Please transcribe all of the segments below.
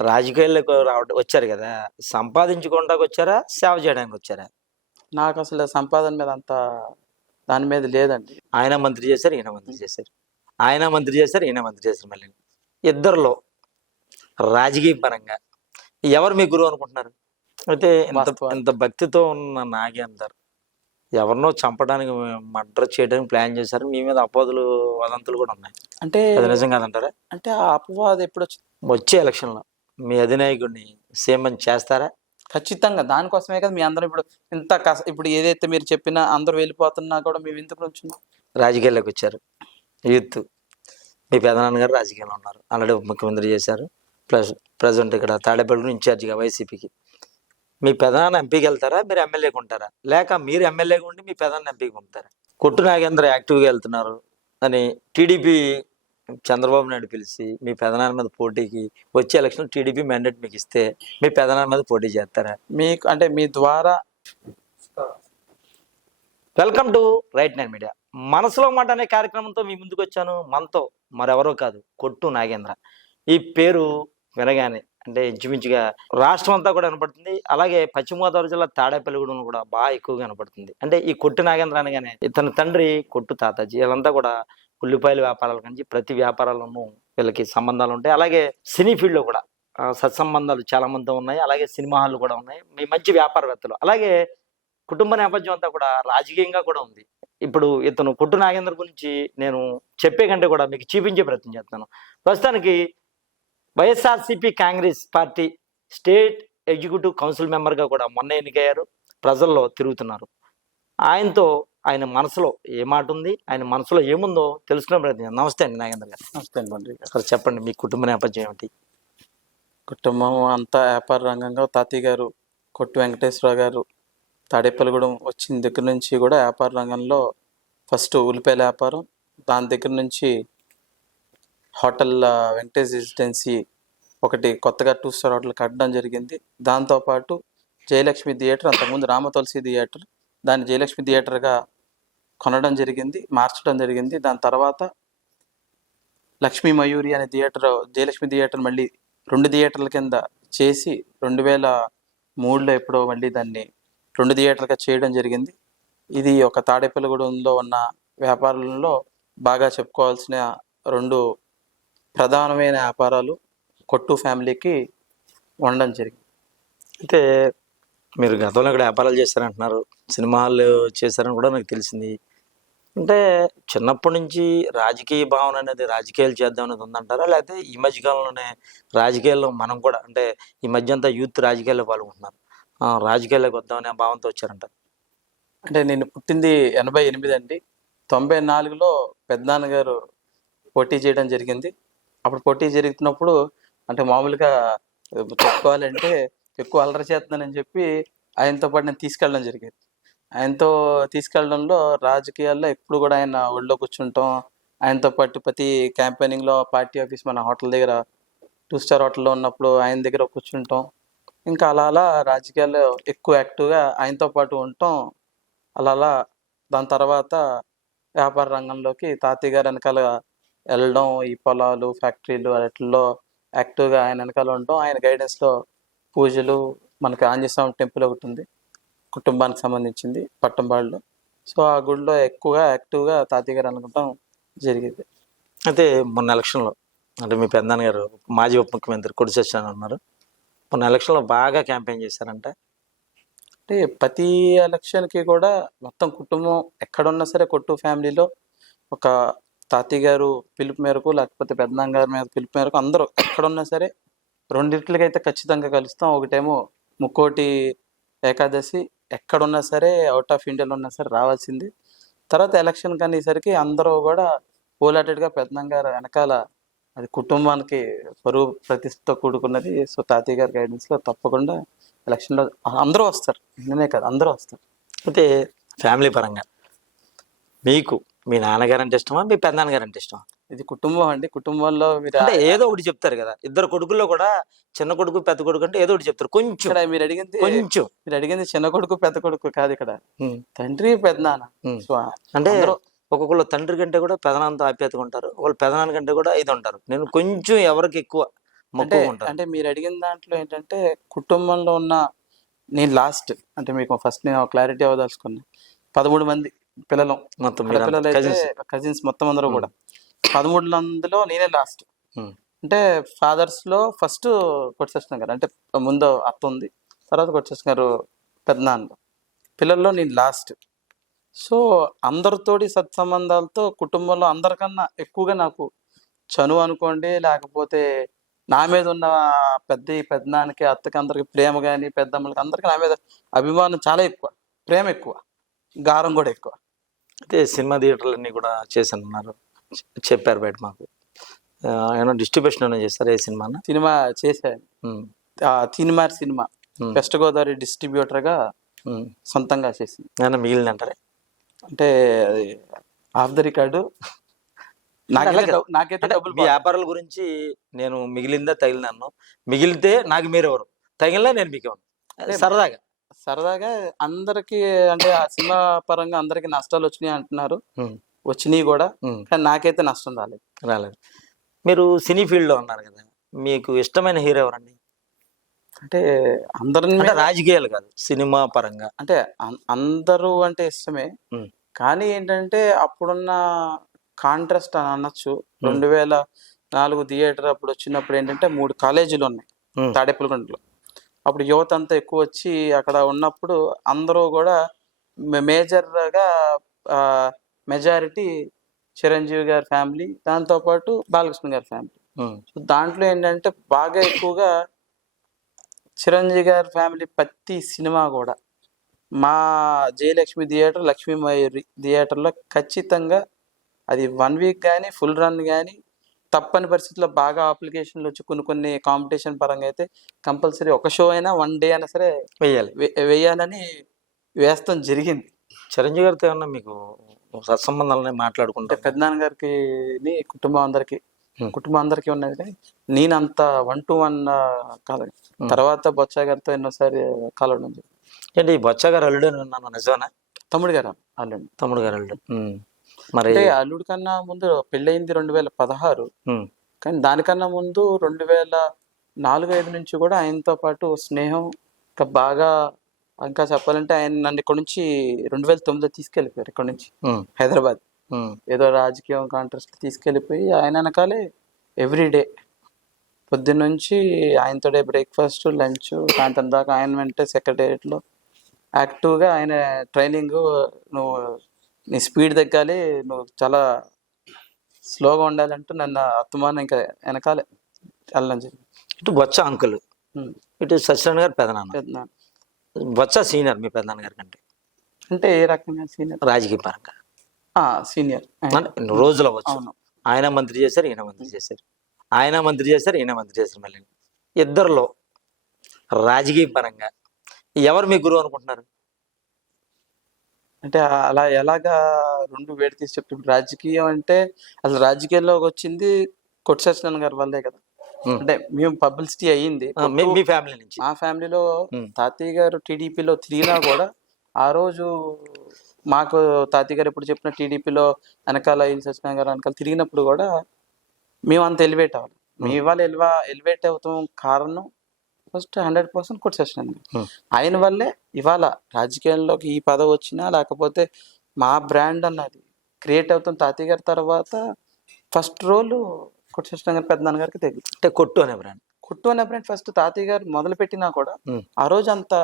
రాజకీయాల్లోకి రావడం వచ్చారు కదా? సంపాదించుకోవడానికి వచ్చారా? సేవ చేయడానికి వచ్చారా? నాకు అసలు సంపాదన మీద అంత దాని మీద లేదండి. ఆయన మంత్రి చేశారు ఈయన మంత్రి చేశారు. ఆయన మంత్రి చేశారు ఈయన మంత్రి చేశారు మళ్ళీ. ఇద్దరిలో రాజకీయ పరంగా ఎవరు మీ గురువు అనుకుంటున్నారు? అయితే ఇంత భక్తితో ఉన్న నాగేందర్ ఎవరినో చంపడానికి మర్డర్ చేయడానికి ప్లాన్ చేశారు. మీ మీద అపోదులు వదంతులు కూడా ఉన్నాయి. అంటే అది నిజం కాదంటారా? అంటే ఆ అపవాదం ఎప్పుడు వచ్చింది వచ్చే ఎలక్షన్లో. మీ అధినాయకుడిని సీఎం అని చేస్తారా? ఖచ్చితంగా. దానికోసమే కదా మీ అందరం ఇప్పుడు ఇంత కస ఇప్పుడు ఏదైతే మీరు చెప్పినా అందరూ వెళ్ళిపోతున్నా కూడా మేము ఎందుకు వచ్చింది రాజకీయాల్లోకి వచ్చారు. యూత్. మీ పెదనాన్నగారు రాజకీయంలో ఉన్నారు. ఆల్రెడీ ఉప ముఖ్యమంత్రి చేశారు. ప్లస్ ప్రజెంట్ ఇక్కడ తాడేపల్లి ఇన్ఛార్జిగా వైసీపీకి. మీ పెదనాన్న ఎంపీకి వెళ్తారా? మీరు ఎమ్మెల్యేకి ఉంటారా? లేక మీరు ఎమ్మెల్యేగా ఉండి మీ పెదనాన్న ఎంపీకి పంపుతారా? కొట్టు నాగేంద్ర యాక్టివ్గా వెళ్తున్నారు అని టీడీపీ చంద్రబాబు నాయుడు పిలిచి మీ పెదనాన్న మీద పోటీకి వచ్చే ఎలక్షన్ టీడీపీ మ్యాండేట్ మీకు ఇస్తే మీ పెదనాన్న మీద పోటీ చేస్తారా? మీకు అంటే మీ ద్వారా welcome to Right Nine Media మనసులో మాట అనే కార్యక్రమంతో మీ ముందుకు వచ్చాను. మనతో మరెవరో కాదు కొట్టు నాగేంద్ర. ఈ పేరు వినగానే అంటే ఇంచుమించుగా రాష్ట్రం అంతా కూడా కనపడుతుంది అలాగే పశ్చిమ గోదావరి జిల్లా తాడేపల్లిగూడెం కూడా బాగా ఎక్కువగా కనపడుతుంది అంటే ఈ కొట్టు నాగేంద్ర అనగానే ఇతని తండ్రి కొట్టు తాతాజీ. వీళ్ళంతా కూడా ఉల్లిపాయల వ్యాపారాల నుంచి ప్రతి వ్యాపారాలను వీళ్ళకి సంబంధాలు ఉంటాయి. అలాగే సినీ ఫీల్డ్లో కూడా సత్సంబంధాలు చాలా మంది ఉన్నాయి. అలాగే సినిమా హాళ్ళు కూడా ఉన్నాయి. మీ మంచి వ్యాపారవేత్తలు. అలాగే కుటుంబ నేపథ్యం అంతా కూడా రాజకీయంగా కూడా ఉంది. ఇప్పుడు ఇతను కొట్టు నాగేంద్ర గురించి నేను చెప్పే కంటే కూడా మీకు చూపించే ప్రయత్నం చేస్తాను. ప్రస్తుతానికి YSRCP Congress party state executive council మెంబర్గా కూడా మొన్న ఎన్నికయ్యారు. ప్రజల్లో తిరుగుతున్నారు. ఆయనతో ఆయన మనసులో ఏ మాట ఉంది ఆయన మనసులో ఏముందో తెలుసుకునే ప్రయత్నం. నమస్తే అండి నాగేంద్ర గారు. నమస్తే అండి అసలు చెప్పండి మీ కుటుంబ నేపథ్యం ఏమిటి? కుటుంబం అంతా వ్యాపార రంగంగా తాతయ్య గారు కొట్టు వెంకటేశ్వర గారు తాడేపల్లిగూడెం వచ్చిన దగ్గర నుంచి కూడా వ్యాపార రంగంలో ఫస్ట్ ఉల్లిపాయల వ్యాపారం దాని దగ్గర నుంచి హోటల్ వెంకటేష్ రెసిడెన్సీ ఒకటి కొత్తగా టూ స్టార్ హోటల్ కట్టడం జరిగింది. దాంతోపాటు జయలక్ష్మి థియేటర్ అంతకుముందు రామ తులసి థియేటర్ దాన్ని జయలక్ష్మి థియేటర్గా కొనడం జరిగింది మార్చడం జరిగింది. దాని తర్వాత లక్ష్మీ మయూరి అనే థియేటర్ జయలక్ష్మి థియేటర్ మళ్ళీ రెండు థియేటర్ల కింద చేసి రెండు వేల మూడులో ఎప్పుడో మళ్ళీ దాన్ని రెండు థియేటర్గా చేయడం జరిగింది. ఇది ఒక తాడేపల్లిగూడెంలో ఉన్న వ్యాపారాలలో బాగా చెప్పుకోవాల్సిన రెండు ప్రధానమైన వ్యాపారాలు కొట్టు ఫ్యామిలీకి ఉండడం జరిగింది. అయితే మీరు గతంలో ఇక్కడ వ్యాపారాలు చేశారంటున్నారు. సినిమాలు చేశారని కూడా నాకు తెలిసింది. అంటే చిన్నప్పటి నుంచి రాజకీయ భావన అనేది రాజకీయాలు చేద్దాం అనేది ఉందంటారా? లేకపోతే ఈ మధ్య కాలంలోనే రాజకీయాల్లో మనం కూడా అంటే ఈ మధ్య అంతా యూత్ రాజకీయాల్లో పాల్గొంటున్నారు. ఆ, రాజకీయాల్లోకి వద్దామనే భావంతో వచ్చారంటారు అంటే నేను పుట్టింది ఎనభై ఎనిమిది అండి. తొంభై నాలుగులో పెద్దనాన్నగారు పోటీ చేయడం జరిగింది. అప్పుడు పోటీ జరుగుతున్నప్పుడు అంటే మామూలుగా చెప్పుకోవాలంటే ఎక్కువ అల్లరి చేస్తున్నానని చెప్పి ఆయనతో పాటు నేను తీసుకెళ్ళడం జరిగింది. ఆయనతో తీసుకెళ్ళడంలో రాజకీయాల్లో ఎప్పుడు కూడా ఆయన ఒళ్ళో కూర్చుంటాం. ఆయనతో పాటు ప్రతి క్యాంపెయినింగ్లో పార్టీ ఆఫీస్ మన హోటల్ దగ్గర టూ స్టార్ హోటల్లో ఉన్నప్పుడు ఆయన దగ్గర కూర్చుంటాం. ఇంకా అలా అలా రాజకీయాల్లో ఎక్కువ యాక్టివ్గా ఆయనతో పాటు ఉండటం అలా అలా దాని తర్వాత వ్యాపార రంగంలోకి తాతయ్య గారు వెనకాల వెళ్ళడం ఈ పొలాలు ఫ్యాక్టరీలు వాటిల్లో యాక్టివ్గా ఆయన వెనకాల ఉండడం ఆయన గైడెన్స్లో పూజలు మనకి ఆంజనేయ స్వామి టెంపుల్ ఒకటి ఉంది కుటుంబానికి సంబంధించింది పట్టంబాడులో. సో ఆ గుడిలో ఎక్కువగా యాక్టివ్గా తాతయ్య గారు అనుకుంటాం జరిగేది. అయితే మొన్న ఎలక్షన్లో అంటే మీ పెద్దనాన్న గారు మాజీ ఉప ముఖ్యమంత్రి కొడి సత్యనారాయణ ఉన్నారు. మొన్న ఎలక్షన్లో బాగా క్యాంపెయిన్ చేశారంట. అంటే ప్రతి ఎలక్షన్కి కూడా మొత్తం కుటుంబం ఎక్కడున్నా సరే కొట్టు ఫ్యామిలీలో ఒక తాతయ్య గారు పిలుపు మేరకు లేకపోతే పెద్దనాన్న గారి మీద పిలుపు మేరకు అందరూ ఎక్కడున్నా సరే రెండింటికైతే ఖచ్చితంగా కలుస్తాం. ఒకటేమో ముక్కోటి ఏకాదశి ఎక్కడున్నా సరే అవుట్ ఆఫ్ ఇండియాలో ఉన్నా సరే రావాల్సింది. తర్వాత ఎలక్షన్ అనేసరికి అందరూ కూడా పోలాటెడ్గా పెద్దనాన్న వెనకాల అది కుటుంబానికి పరువు ప్రతిష్టతో కూడుకున్నది. సో తాతయ్య గారి గైడెన్స్లో తప్పకుండా ఎలక్షన్లో అందరూ వస్తారు. నేనే కాదు అందరూ వస్తారు. అయితే ఫ్యామిలీ పరంగా మీకు మీ నాన్నగారు అంటే ఇష్టమా? మీ పెద్దనాన్నగారు అంటే ఇష్టమా? ఇది కుటుంబం అండి. కుటుంబంలో మీరు అంటే ఏదో ఒకటి చెప్తారు కదా. ఇద్దరు కొడుకుల్లో కూడా చిన్న కొడుకు పెద్ద కొడుకు అంటే ఏదో ఒకటి చెప్తారు. కొంచెం ఇక్కడ మీరు అడిగింది కొంచెం. మీరు అడిగింది చిన్న కొడుకు పెద్ద కొడుకు కాదు ఇక్కడ. తండ్రి పెద్దనాన్న. సో అంటే ఒక్కొక్కళ్ళు తండ్రి కంటే కూడా పెదనాన్నతో ఆప్యాయతగా ఉంటారు. ఒకళ్ళు పెదనాన్న కంటే కూడా ఇది ఉంటారు. నేను కొంచెం ఎవరికి ఎక్కువ అంటే మీరు అడిగిన దాంట్లో ఏంటంటే కుటుంబంలో ఉన్న నేను లాస్ట్ అంటే మీకు ఫస్ట్ నేను క్లారిటీ అవ్వదలుచుకున్నా పదమూడు మంది పిల్లలు. మొత్తం పిల్లలు కజిన్స్ మొత్తం అందరూ కూడా. పదమూడు మందిలో నేనే లాస్ట్ ఉమ్. అంటే ఫాదర్స్లో ఫస్ట్ కొట్టేసిన గారు అంటే ముందు అత్త ఉంది తర్వాత కొట్టేసిన గారు పెద్దనాన్న. పిల్లల్లో నేను లాస్ట్ సో అందరితోటి సత్సంబంధాలతో కుటుంబంలో అందరికన్నా ఎక్కువగా నాకు చనువు అనుకోండి లేకపోతే నా మీద ఉన్న పెద్ద పెద్దనాన్నకి అత్తకి అందరికి ప్రేమ కానీ పెద్దమ్మలకి అందరికి నా మీద అభిమానం చాలా ఎక్కువ ప్రేమ ఎక్కువ గారం కూడా ఎక్కువ. అయితే సినిమా థియేటర్లన్నీ కూడా చేశాను అన్నారు చెప్పారు బయట మాకు. ఆ, ఏమన్నా డిస్ట్రిబ్యూషన్ ఏమైనా చేస్తారా ఏ సినిమా సినిమా చేశాను ఆ తీన్మార్ సినిమా. వెస్ట్ గోదావరి డిస్ట్రిబ్యూటర్గా సొంతంగా చేసింది. ఏమన్నా మిగిలిందంటారే? అంటే అది ఆఫ్ ద రికార్డు. నాకైతే అంటే డబ్బులు మీ వ్యాపారాల గురించి నేను మిగిలిందా తగిలినాను మిగిలితే నాకు మీరెవరు? తగిలినా నేను మీకు ఎవరు? అంటే సరదాగా. సరదాగా అందరికి అంటే ఆ సినిమా పరంగా అందరికి నష్టాలు వచ్చినాయి అంటున్నారు. వచ్చినాయి కూడా కానీ నాకైతే నష్టం రాలేదు. రాలేదు. మీరు సినీ ఫీల్డ్లో ఉన్నారు కదా మీకు ఇష్టమైన హీరో ఎవరండి? అంటే అందరిని రాజకీయాలు కాదు సినిమా పరంగా. అంటే అందరూ అంటే ఇష్టమే. కానీ ఏంటంటే అప్పుడున్న కాంట్రాస్ట్ అని అనొచ్చు. రెండు వేల నాలుగు థియేటర్ అప్పుడు వచ్చినప్పుడు ఏంటంటే మూడు కాలేజీలు ఉన్నాయి ఉమ్, తాడేపల్లిగొండలో. అప్పుడు యువత అంతా ఎక్కువ వచ్చి అక్కడ ఉన్నప్పుడు అందరూ కూడా మేజర్గా మెజారిటీ చిరంజీవి గారి ఫ్యామిలీ దాంతోపాటు బాలకృష్ణ గారి ఫ్యామిలీ. దాంట్లో ఏంటంటే బాగా ఎక్కువగా చిరంజీవి గారి ఫ్యామిలీ ప్రతి సినిమా కూడా. మా జయలక్ష్మి థియేటర్ లక్ష్మీ మయూరి థియేటర్లో ఖచ్చితంగా అది వన్ వీక్ కానీ ఫుల్ రన్ కానీ తప్పని పరిస్థితుల్లో బాగా అప్లికేషన్లు వచ్చి కొన్ని కొన్ని కాంపిటీషన్ పరంగా అయితే కంపల్సరీ ఒక షో అయినా వన్ డే అయినా సరే వెయ్యాలి. వే- వేయాలని వేస్తాం జరిగింది. చిరంజీవి గారితో ఏమన్నా మీకు సత్సంబంధాలని మాట్లాడుకుంటే. పెద్దనాన్న గారికి ని కుటుంబం అందరికి. కుటుంబం అందరికి ఉన్నది కానీ నేను అంత వన్ టు వన్ Hmm. తర్వాత బొత్స గారితో ఎన్నోసారి కలవడం జరిగింది. ఏంటి ఈ బొచ్చ గారు అల్లుడు అని విన్నాను నిజమేనా? తమ్ముడు గారు అల్లుడు. తమ్ముడు గారు అల్లుడు. మరి అల్లుడు కన్నా ముందు పెళ్ళయింది రెండు వేల పదహారు కానీ దానికన్నా ముందు రెండు వేల నాలుగు ఐదు నుంచి కూడా ఆయనతో పాటు స్నేహం ఇంకా బాగా ఇంకా చెప్పాలంటే ఆయన నన్ను ఇక్కడ నుంచి రెండు వేల తొమ్మిదిలో తీసుకెళ్ళిపోయారు ఇక్కడ నుంచి హైదరాబాద్. ఏదో రాజకీయం కాంట్రాస్ట్ తీసుకెళ్ళిపోయి ఆయన వెనకాలే ఎవ్రీ డే. పొద్దున్న నుంచి ఆయనతోడే బ్రేక్ఫాస్ట్ లంచ్ సాయంత్రం దాకా ఆయన వెంటే సెక్రటేరియట్లో యాక్టివ్గా ఆయన ట్రైనింగ్ నువ్వు నీ స్పీడ్ తగ్గాలి నువ్వు చాలా స్లోగా ఉండాలంటూ నన్ను అత్తమానం ఇంకా వెనకాలే వెళ్ళడం జరిగింది. ఇటు బొచ్చ అంకుల్. ఇటు సత్యనారాయణ గారు పెదనాన్న. పెద్దనాన్న. బొచ్చ సీనియర్ మీ పెదనాన్న గారి కంటే? అంటే ఏ రకంగా సీనియర్? రాజకీయ పరంగా. సీనియర్. రోజులు అవును. ఆయన మంత్రి చేశారు ఈయన మంత్రి చేశారు. ఆయన మంత్రి చేశారు ఈయన మంత్రి చేశారు మళ్ళీ. ఇద్దరిలో రాజకీయ పరంగా ఎవరు మీ గురువు అనుకుంటున్నారు? అంటే అలా ఎలాగా రెండు వేడి తీసి చెప్తుంది రాజకీయం అంటే అసలు రాజకీయాల్లోకి వచ్చింది కొట్టి సత్యనారాయణ గారి వల్లే కదా. అంటే మేము పబ్లిసిటీ అయ్యింది. మీ ఫ్యామిలీ నుంచి. మా ఫ్యామిలీలో. తాతయ్య గారు టీడీపీలో తిరిగినా కూడా ఆ రోజు మాకు తాతయ్య గారు ఎప్పుడు చెప్పిన టీడీపీలో వెనకాల ఈయన సత్యనారాయణ గారు వెనకాల తిరిగినప్పుడు కూడా మేము అంత ఎలివేట్ అవ్వాలి మీ ఇవాళ ఎలివా ఎలివేట్ అవుతాం కారణం ఫస్ట్ హండ్రెడ్ పర్సెంట్ కొట్టి. ఆయన వల్లే ఇవాళ రాజకీయాల్లోకి ఈ పదవి వచ్చినా లేకపోతే మా బ్రాండ్ అన్నది క్రియేట్ అవుతాం తాతయ్య గారి తర్వాత ఫస్ట్ రోల్ కొట్టి సత్యనారాయణ గారి పెద్దనాన్న గారికి తెలియదు అంటే కొట్టు అనే బ్రాండ్. కుట్టు అనే బ్రాండ్ ఫస్ట్ తాతయ్య గారు మొదలు పెట్టినా కూడా. ఆ రోజు అంత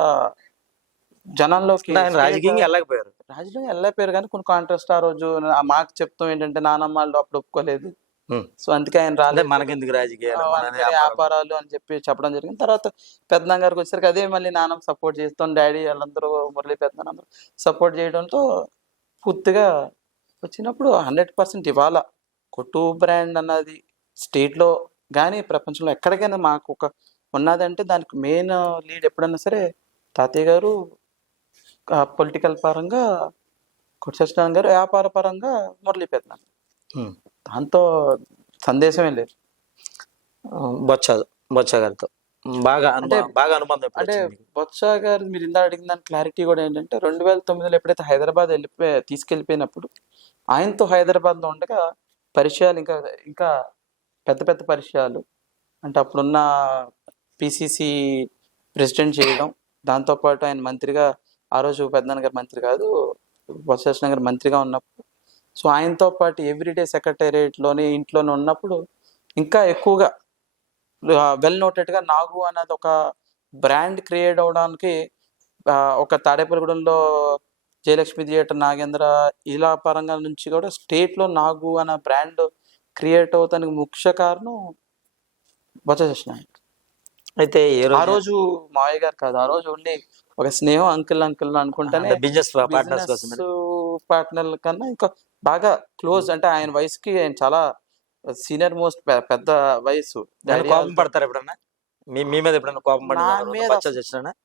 జనాల్లోకి రాజకీయంగా వెళ్ళకపోయారు రాజులో వెళ్ళకపోయారు కానీ కొన్ని కాంట్రాస్ట్ ఆ రోజు మాకు చెప్తాం ఏంటంటే నానమ్మ వాళ్ళు అప్పుడు ఒప్పుకోలేదు. సో అందుకే ఆయన రాలేదు. మనకెందుకు రాజకీయాలు. వ్యాపారాలు అని చెప్పి చెప్పడం జరిగింది. తర్వాత పెద్దనాన్న గారికి వచ్చేసరికి అదే మళ్ళీ నాన్నమ్మ సపోర్ట్ చేస్తాం డాడీ వాళ్ళందరూ మురళి పెద్దనాన్న అందరూ సపోర్ట్ చేయడంతో పూర్తిగా వచ్చినప్పుడు హండ్రెడ్ పర్సెంట్ ఇవాళ కొట్టు బ్రాండ్ అన్నది స్టేట్లో కానీ ప్రపంచంలో ఎక్కడికైనా మాకు ఒక ఉన్నదంటే దానికి మెయిన్ లీడ్ ఎప్పుడన్నా సరే తాతయ్య గారు పొలిటికల్ పరంగా కొట్టి సత్యనారాయణ గారు వ్యాపార పరంగా మురళి పెద్దనాన్న. దాంతో సందేశమే లేదు బొచ్చ బొచ్చ గారితో బాగా అంటే- బాగా అనుబంధం అంటే? బొత్స గారు మీరు ఇందా అడిగిన దాని క్లారిటీ కూడా ఏంటంటే రెండు వేల తొమ్మిదిలో ఎప్పుడైతే హైదరాబాద్ వెళ్ళిపోయి తీసుకెళ్ళిపోయినప్పుడు ఆయనతో హైదరాబాద్లో ఉండగా పరిచయాలు ఇంకా ఇంకా పెద్ద పెద్ద పరిచయాలు. అంటే అప్పుడున్న పిసిసి ప్రెసిడెంట్ చేయడం దాంతోపాటు ఆయన మంత్రిగా ఆ రోజు పెద్దనాన్న గారు మంత్రి కాదు బొత్స గారు మంత్రిగా ఉన్నప్పుడు. సో ఆయనతో పాటు ఎవ్రీడే సెక్రటేరియట్లోనే ఇంట్లోనే ఉన్నప్పుడు ఇంకా ఎక్కువగా వెల్ నోటెడ్గా నాగు అనేది ఒక బ్రాండ్ క్రియేట్ అవడానికి ఒక తాడేపల్లిగూడెంలో జయలక్ష్మి థియేటర్ నాగేంద్ర ఇలా పరంగా నుంచి కూడా స్టేట్లో నాగు అనే బ్రాండ్ క్రియేట్ అవుతానికి ముఖ్య కారణం బొత్స అయితే ఆ రోజు మావయ్య గారు కాదు ఆ రోజు ఓన్లీ ఒక స్నేహం అంకుల్ అంకుల్ అనుకుంటేనే బిజినెస్ పార్ట్నర్స్ పార్ట్నర్ కన్నా ఇంకా బాగా క్లోజ్ అంటే ఆయన వయసుకి ఆయన చాలా సీనియర్ మోస్ట్ పెద్ద వయసు. పడతారు ఎప్పుడన్నా? మీ మీ మీద ఎప్పుడైనా కోపం పడిన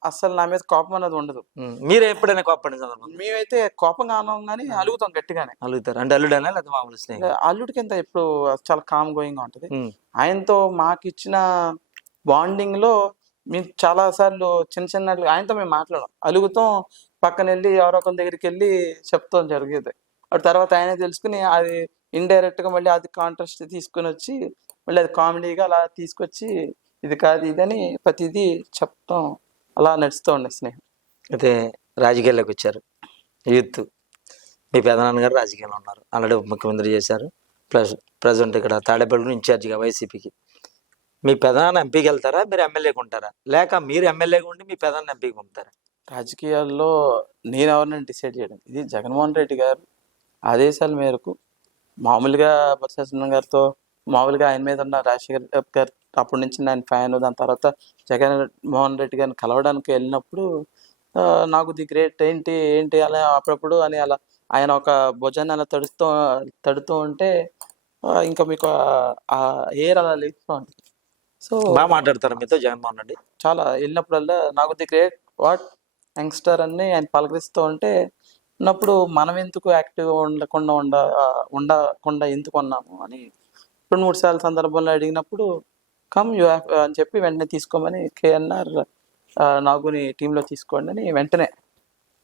అసలు నా మీద కోపం అనేది ఉండదు. మీరు ఎప్పుడైనా కోపం పడిన సందర్భం? మేమైతే కోపంగా అన్నాం కానీ అలుగుతాం గట్టిగానే. అలుగుతారు? అంటే అల్లుడైనా లేదా మామూలు స్నేహం అల్లుడికి ఎంత ఎప్పుడు చాలా కామ్ గోయింగ్గా ఉంటది. ఆయనతో మాకు ఇచ్చిన బాండింగ్లో మేము చాలా సార్లు చిన్న చిన్న ఆయనతో మేము మాట్లాడాం. అలుగుతాం పక్కన వెళ్ళి ఎవరో ఒకరి దగ్గరికి వెళ్ళి చెప్తాం జరిగేది. అటు తర్వాత ఆయనే తెలుసుకుని అది ఇండైరెక్ట్గా మళ్ళీ అది కాంట్రాస్ట్ తీసుకొని వచ్చి మళ్ళీ అది కామెడీగా అలా తీసుకొచ్చి ఇది కాదు ఇదని ప్రతిదీ చెప్తాం అలా నడుస్తూ ఉండే స్నేహం. అయితే రాజకీయాల్లోకి వచ్చారు. యూత్. మీ పెదనాన్నగారు రాజకీయాల్లో ఉన్నారు. ఆల్రెడీ ఉప ముఖ్యమంత్రి చేశారు. ప్లస్ ప్రజెంట్ ఇక్కడ తాడేపల్లి ఇన్ఛార్జిగా వైసీపీకి. మీ పెదనాన్న ఎంపీకి వెళ్తారా? మీరు ఎమ్మెల్యేకి ఉంటారా? లేక మీరు ఎమ్మెల్యేగా ఉండి మీ పెదనాన్న ఎంపీకి పంపుతారా? రాజకీయాల్లో నేను ఎవరిని డిసైడ్ చేయడం ఇది జగన్మోహన్ రెడ్డి గారు ఆదేశాల మేరకు మామూలుగా బొత్స గారితో మామూలుగా ఆయన మీద ఉన్న రాజశేఖర్ గారు అప్పటి నుంచి నేను ఫ్యాన్. దాని తర్వాత జగన్ మోహన్ రెడ్డి గారిని కలవడానికి వెళ్ళినప్పుడు నాకు ది గ్రేట్. ఏంటి ఏంటి అలా అప్పుడప్పుడు అని అలా ఆయన ఒక భుజాన్ని అలా తడుస్తూ తడుతూ ఉంటే ఇంకా మీకు ఆ- ఎయిర్ అలా లేస్తూ ఉంటుంది. సో బాగా మాట్లాడతారా మీతో జగన్మోహన్ రెడ్డి? చాలా వెళ్ళినప్పుడల్లా నాకు ది గ్రేట్. వాట్? యంగ్స్టర్ అని ఆయన పలకరిస్తూ ఉంటే ఉన్నప్పుడు మనం ఎందుకు యాక్టివ్గా ఉండకుండా ఉండ ఉండకుండా ఎందుకు ఉన్నాము అని రెండు మూడు సార్లు సందర్భంలో అడిగినప్పుడు కమ్ యూ uh, అని చెప్పి వెంటనే తీసుకోమని కేఎన్ఆర్ నాగుని టీంలో తీసుకోండి అని వెంటనే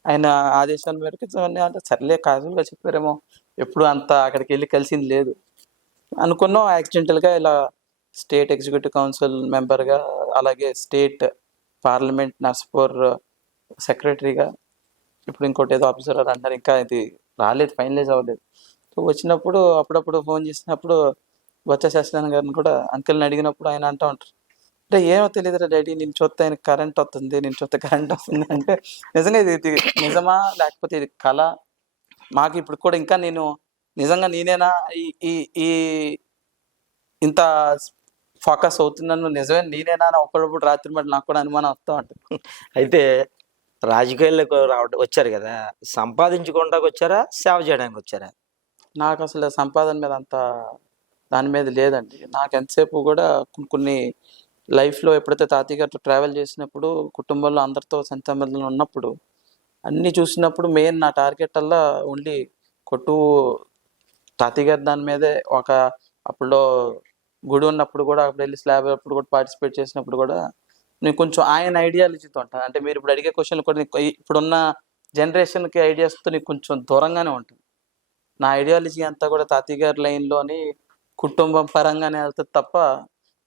ఆయన ఆదేశాల మేరకు అంటే సర్లే కాజువల్గా చెప్పారేమో ఎప్పుడు అంత అక్కడికి వెళ్ళి కలిసింది లేదు. అనుకున్నాం యాక్సిడెంటల్గా ఇలా స్టేట్ ఎగ్జిక్యూటివ్ కౌన్సిల్ మెంబర్గా అలాగే స్టేట్ పార్లమెంట్ నర్స్పూర్ సెక్రటరీగా ఇప్పుడు ఇంకోటి ఏదో ఆఫీసర్ అంటారు ఇంకా ఇది రాలేదు ఫైనలైజ్ అవ్వలేదు. సో వచ్చినప్పుడు అప్పుడప్పుడు ఫోన్ చేసినప్పుడు బొత్స సత్యనారాయణ గారిని కూడా అంకిల్ని అడిగినప్పుడు ఆయన అంటూ ఉంటారు. అంటే ఏమో తెలియదురా డాడీ నేను చూస్తే ఆయన కరెంట్ వస్తుంది నేను చూస్తే కరెంట్ వస్తుంది అంటే నిజంగా ఇది నిజమా లేకపోతే ఇది కళ? మాకు ఇప్పుడు కూడా ఇంకా నేను నిజంగా నేనేనా ఈ ఈ ఇంత ఫోకస్ అవుతున్నాను నిజమే నేనేనా అని అప్పుడప్పుడు రాత్రి మరి నాకు కూడా అనుమానం వస్తూ ఉంటుంది. అయితే రాజకీయాల్లోకి రావడం వచ్చారు కదా? సంపాదించుకోవడానికి వచ్చారా? సేవ చేయడానికి వచ్చారా? నాకు అసలు సంపాదన మీద అంత దాని మీద లేదండి. నాకు ఎంతసేపు కూడా కొన్ని కొన్ని లైఫ్లో ఎప్పుడైతే తాతయ్య గారితో ట్రావెల్ చేసినప్పుడు కుటుంబంలో అందరితో సంతమంలో ఉన్నప్పుడు అన్నీ చూసినప్పుడు మెయిన్ నా టార్గెట్ అల్లా ఓన్లీ కొట్టు తాతయ్య గారి దాని మీదే ఒక అప్పుడులో గుడి ఉన్నప్పుడు కూడా అప్పుడు వెళ్ళి స్లాబ్ అప్పుడు కూడా పార్టిసిపేట్ చేసినప్పుడు కూడా నేను కొంచెం ఆయన ఐడియాలజీతో ఉంటాను అంటే మీరు ఇప్పుడు అడిగే క్వశ్చన్లు కూడా ఇప్పుడున్న జనరేషన్కి ఐడియాస్తో నీకు కొంచెం దూరంగానే ఉంటుంది. నా ఐడియాలజీ అంతా కూడా తాతయ్య గారి లైన్లోని కుటుంబం పరంగానే వెళ్తుంది తప్ప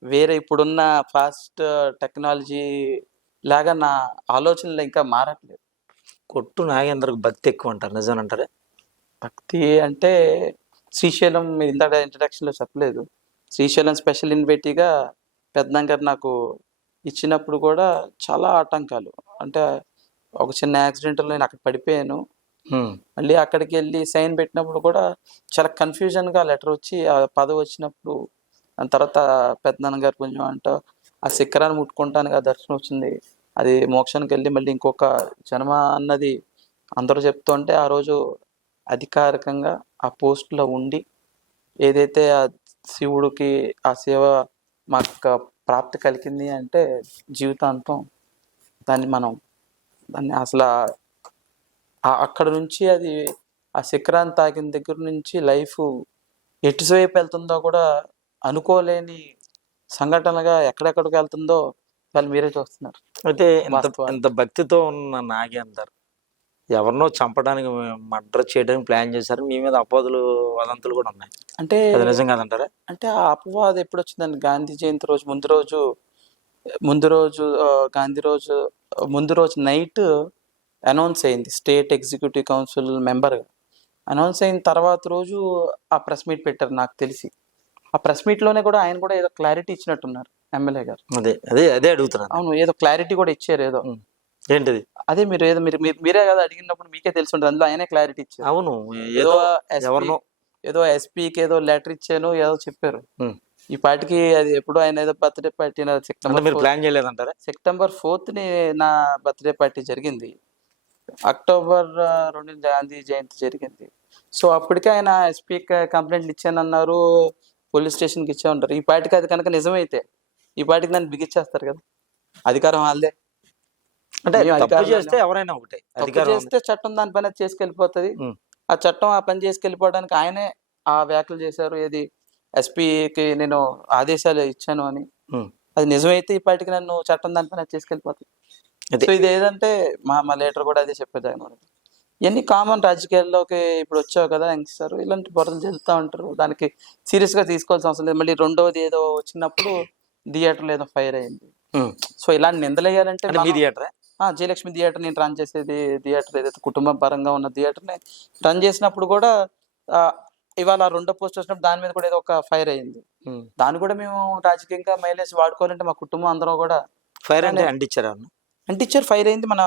వేరే ఇప్పుడున్న ఫాస్ట్ టెక్నాలజీ లాగా నా ఆలోచనలు ఇంకా మారట్లేదు. కొట్టు నాగేంద్రకు భక్తి ఎక్కువ అంటారు నిజం అంటారా భక్తి అంటే శ్రీశైలం మీరు ఇందాక ఇంట్రడక్షన్లో చెప్పలేదు. శ్రీశైలం స్పెషల్ ఇన్వైటీగా పెద్దనాన్న గారు నాకు ఇచ్చినప్పుడు కూడా చాలా ఆటంకాలు. అంటే ఒక చిన్న యాక్సిడెంట్లో నేను అక్కడ పడిపోయాను. మళ్ళీ అక్కడికి వెళ్ళి సైన్ పెట్టినప్పుడు కూడా చాలా కన్ఫ్యూజన్గా లెటర్ వచ్చి ఆ పదవి వచ్చినప్పుడు దాని తర్వాత పెద్దనాన్న గారు కొంచెం అంట ఆ శిఖరాన్ని ముట్టుకుంటానికి ఆ దర్శనం వచ్చింది. అది మోక్షానికి వెళ్ళి మళ్ళీ ఇంకొక జన్మ అన్నది అందరూ చెప్తుంటే ఆ రోజు అధికారికంగా ఆ పోస్ట్లో ఉండి ఏదైతే ఆ శివుడికి ఆ సేవ మాకు ప్రాప్తి కలిగింది అంటే జీవితాంతం దాన్ని మనం దాన్ని అసలు అక్కడ నుంచి అది ఆ శిఖరాన్ని తాకిన దగ్గర నుంచి లైఫ్ ఎటువైపు వెళ్తుందో కూడా అనుకోలేని సంఘటనగా ఎక్కడెక్కడికి వెళ్తుందో వాళ్ళు మీరే చూస్తున్నారు. అయితే ఇంత భక్తితో ఉన్న నాగేందర్ ఎవరినో చంపడానికి మర్డర్ చేయడానికి ప్లాన్ చేశారు. మీ మీద అపోదులు వదంతులు కూడా ఉన్నాయి. అంటే అది నిజం కాదంటారా? అంటే ఆ అపవాదం ఎప్పుడు వచ్చిందండి గాంధీ జయంతి రోజు ముందు రోజు ముందు రోజు గాంధీ రోజు ముందు రోజు నైట్ అనౌన్స్ అయింది. స్టేట్ ఎగ్జిక్యూటివ్ కౌన్సిల్ మెంబర్గా అనౌన్స్ అయిన తర్వాత రోజు ఆ ప్రెస్ మీట్ పెట్టారు నాకు తెలిసి. ఆ ప్రెస్ మీట్లోనే కూడా ఆయన కూడా ఏదో క్లారిటీ ఇచ్చినట్టున్నారు ఎమ్మెల్యే గారు. అదే అదే అదే అడుగుతున్నాను అవును ఏదో క్లారిటీ కూడా ఇచ్చారు ఏదో. ఏంటిది? అదే మీరు ఏదో మీరు మీరు- కదా అడిగినప్పుడు మీకే తెలిసి ఉంటుంది. అందులో ఆయనే క్లారిటీ ఇచ్చారు. అవును ఏదో ఎవరినో. ఏదో ఎస్పీకి ఏదో లెటర్ ఇచ్చాను ఏదో చెప్పారు. ఈ పాటికి అది ఎప్పుడు ఆయన ఏదో బర్త్డే పార్టీ సెప్టెంబర్ మీరు ప్లాన్ చేయలేదంటారా? సెప్టెంబర్ ఫోర్త్ని నా బర్త్డే పార్టీ జరిగింది. అక్టోబర్ రెండు గాంధీ జయంతి జరిగింది సో అప్పటికే ఆయన ఎస్పీ కంప్లైంట్లు ఇచ్చానన్నారు పోలీస్ స్టేషన్కి ఇచ్చా ఉంటారు ఈ పాటికి అది కనుక నిజమైతే ఈ పాటికి నన్ను బిగిచ్చేస్తారు కదా అధికారం వాళ్ళదే అంటే తప్పు చేస్తే ఎవరైనా ఒకటే తప్పు. చేస్తే చట్టం దాని పని అది చేసుకెళ్ళిపోతుంది. ఆ చట్టం ఆ పని చేసుకెళ్ళిపోవడానికి ఆయనే ఆ వ్యాఖ్యలు చేశారు ఏది ఎస్పీకి నేను ఆదేశాలు ఇచ్చాను అని. అది నిజమైతే ఈ పాటికి నన్ను చట్టం దాని పని అది చేసుకెళ్ళిపోతుంది. సో ఇది ఏదంటే మా మా లీటర్ కూడా అదే చెప్పారు జగన్మోహన్ రెడ్డి ఇవన్నీ కామన్ రాజకీయాల్లోకి ఇప్పుడు వచ్చావు కదా యంగ్స్టర్ ఇలాంటి బొరలు చెల్లుతూ ఉంటారు. దానికి సీరియస్గా తీసుకోవాల్సిన అవసరం లేదు. మళ్ళీ రెండోది ఏదో వచ్చినప్పుడు థియేటర్లో ఏదో ఫైర్ అయింది. సో ఇలాంటి నిందలేయాలంటే మీ థియేటరా? జయలక్ష్మి థియేటర్ నేను రన్ చేసేది థియేటర్ ఏదైతే కుటుంబ పరంగా ఉన్న థియేటర్ని రన్ చేసినప్పుడు కూడా ఇవాళ రెండో పోస్ట్ వచ్చినప్పుడు దాని మీద కూడా ఏదో ఒక ఫైర్ అయింది. దాన్ని కూడా మేము రాజకీయంగా మైలేజ్ వాడుకోవాలంటే మా కుటుంబం అందరం కూడా ఫైర్ అంటే అంటించారా అన్న? అంటే ఇచ్చారు ఫైర్ అయింది మన